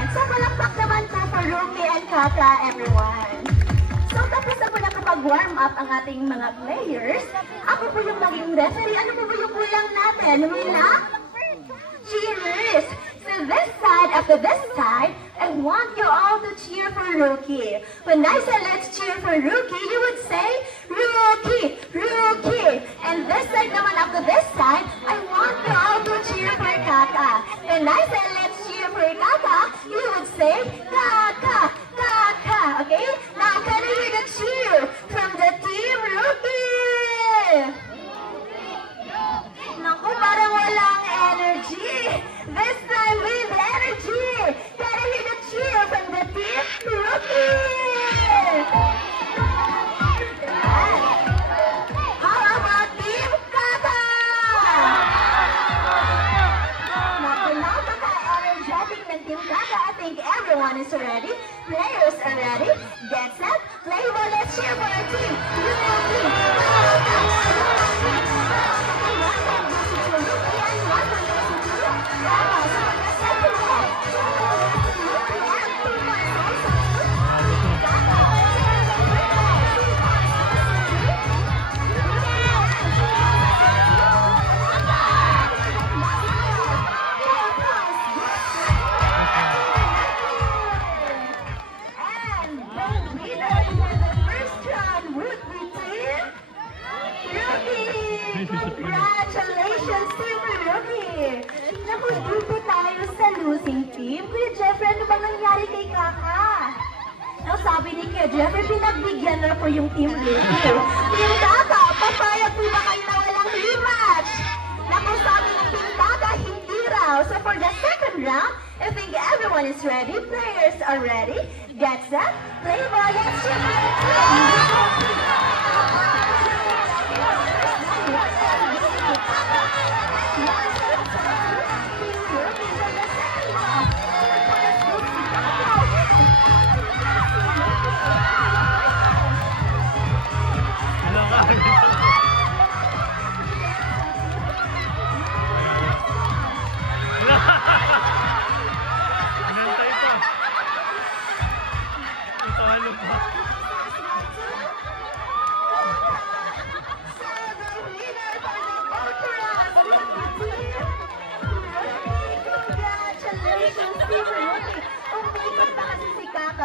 natin. So, palakpak naman po for Rookie and Kaka, everyone. So, tapos na po nakapag-warm up ang ating mga players. Ako po yung maging referee. Ano po yung kulang natin? Relax? Cheers! So this side, after this side, I want you all to cheer for Rookie. When I say let's cheer for Rookie, you would say, Rookie, Rookie. And this side naman, after this side, I want you all to cheer for Kaka. When I say let's cheer for Kaka, you would say, Kaka, Kaka. Okay? Now, can you hear the cheer from the team Rookie? Naku, parang walang energy. This time with energy. Can I hear the cheer from the team Rookie? How about Team Kaka? Naku, napaka-energetic ng Team Kaka. I think everyone is ready. Players are ready. Get set. Play ball. Let's cheer for our team. Congratulations, Team Rookie! Naku, dito tayo sa losing team. Kuya Jeffrey, ano bang nangyari kay Kaka? Now, sabi ni Kuya Jeffrey, pinagbigyan na po yung Team Rookie. Team Kaka, papayag po ba kayo na walang rematch? Naku, sabi ng Team Kaka, hindi raw. So for the second round, I think everyone is ready. Players are ready. Get set, play ball, let's cheer.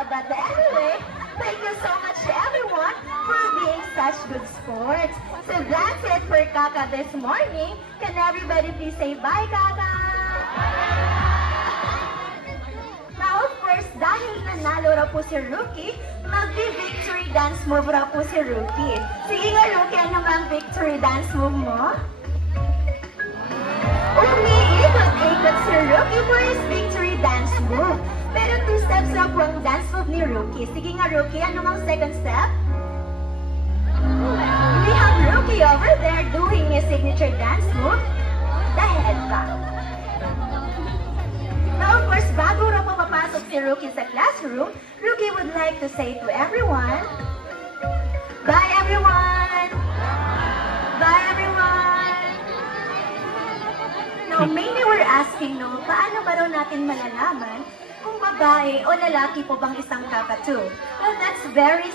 But anyway, thank you so much to everyone for being such good sports. So that's it for Kaka this morning. Can everybody please say bye, Kaka? Now, of course, dahil nanalo raw po si Rookie, mag-victory dance move raw po si Rookie. Sige nga, Rookie, ano ba ang victory dance move mo? Umiikot-ikot si Rookie for his victory dance move. Pero 2 steps lang po ang dance move ni Rookie. Sige nga, Rookie, ano ang second step? We have Rookie over there doing his signature dance move, the head bang. Now, of course, bago raw po papasok si Rookie sa classroom, Rookie would like to say to everyone, bye, everyone! Bye, everyone! Now, many were asking, no, paano ba raw natin malalaman kung babae o lalaki po bang isang kakatu? Well, that's very